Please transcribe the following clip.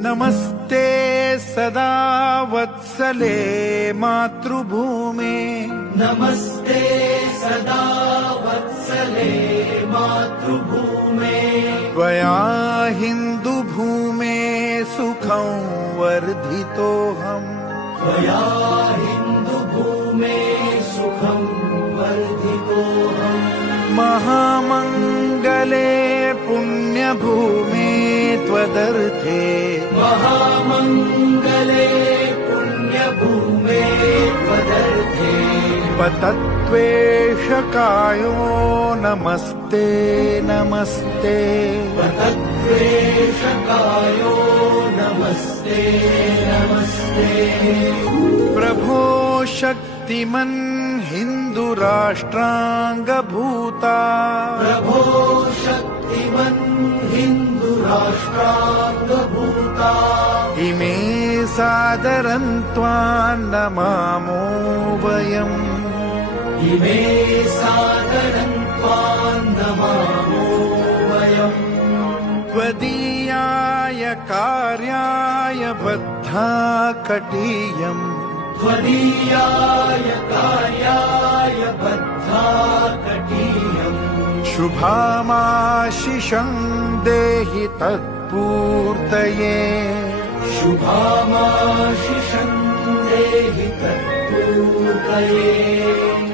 नमस्ते सदा वत्सले मातृभूमे नमस्ते सदा वत्सले मातृभूमे त्वया हिन्दुभूमे सुखं वर्धितोऽहम् त्वया हिन्दुभूमे सुखं वर्धितोऽहम् महामङ्गले पुण्यभूमे त्वदर्थे महामङ्गले पुण्यभूमे त्वदर्थे पतत्वेषकायो नमस्ते नमस्ते पतत्वेषकायो नमस्ते नमस्ते प्रभो शक्तिमन् हिन्दुराष्ट्राङ्गभूता प्रभो शक्तिमन् हिन्दुराष्ट्राङ्गभूता इमे सादरं त्वां नमामो वयम् इमे सादरं त्वां नमामो वयम् त्वदीयाय कार्याय बद्धा कटीयम् त्वदीयाय कार्याय बद्धा कटीयम् शुभामाशिषं देहि तत्पूर्तये शुभामाशिषं देहि तत्पूर्तये